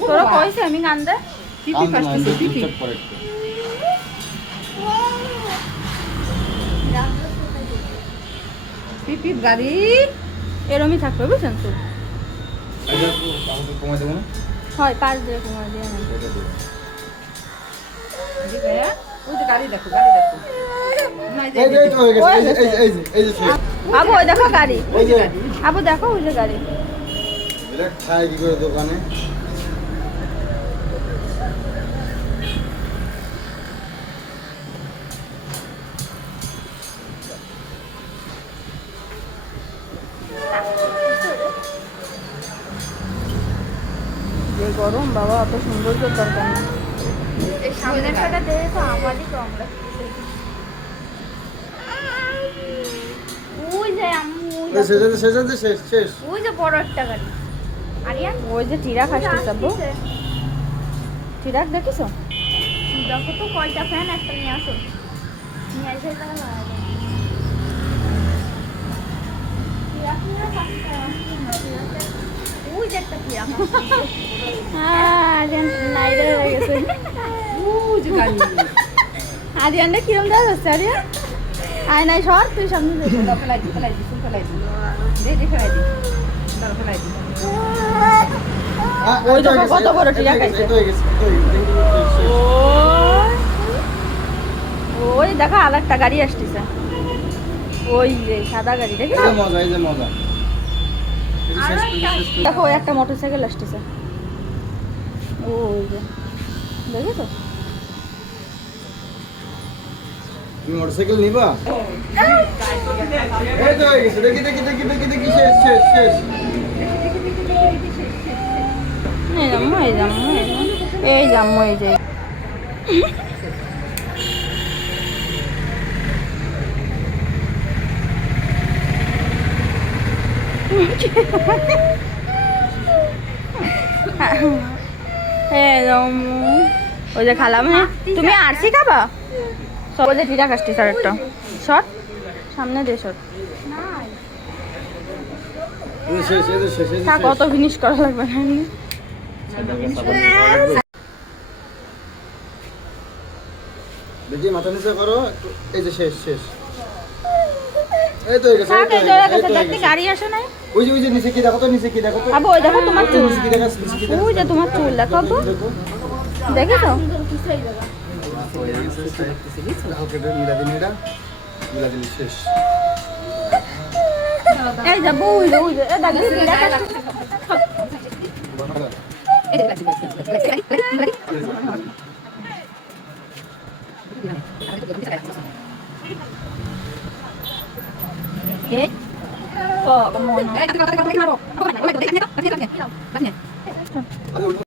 তোরা কইছে আমি কান্দে পিপি ফাস্ট পিপি পিপি গাড়ি এরমই থাকবে বুঝছেন তো আচ্ছা আমাকে কমাই দেবো না হয় 5 দিয়ে কমাই দিয়ে না ওই যে গাড়ি দেখো গাড়ি দেখো এই তো হয়ে গেছে এই যে আবু ওই দেখো গাড়ি এই যে আবু দেখো ওই যে গাড়ি এটা খায় কি করে দোকানে যে গরম বাবা অত সুন্দর দরকার না এই সামনে টাকা দেখে তো আমারই কম লাগছে ওই যে আম্মু শেষ ওই যে বড় একটা গাড়ি আরিয়ান ওই যে টিরাক আসছে আব্বু টিরাক দেখিছো দেখো তো কয়টা ফ্যান একটা নিয়ে আসো নিয়ে এসে তারা লাগাই দাও টিরাক নিয়ে ওই যে একটা টিরাক আরিয়ান নাইরে হয়ে গেছে ওই যে গাড়ি আরিয়ানটা কিরম দেওয়া যাচ্ছে আরিয়ান আয় নাই সর তুই সামনে ফেলাই দি দে ফেলাই দি দাঁড়া ফেলাই দি ওই দেখো কত বড় টিরাক আছে ওই দেখো আরেকটা গাড়ি আসতেছে ওই যে সাদা গাড়ি দেখি এই যে মজা দেখো ওই একটা মোটরসাইকেল আসতেছে ওই যে দেখেছো তুমি মোটরসাইকেল নিবা এই তো হয়ে গেছে দেখি শেষ এই জাম্মু এই যে ওই যে খালাম তুমি আরসি খাবা সব যে টিরা কাটছি স্যার একটা শর্ট সামনে দিয়ে শর্ট কত ফিনিশ করা লাগবে না দেখি মাথা নিচে করো এই যে শেষ এই তো গাড়ি আসে নাই ওই যে নিচে কি দেখো তো আবু ওই দেখো তোমার চুল ওই যে তোমার চুল দেখো তো দেখেছো শেষ এই যে বউই যে Oh, como no.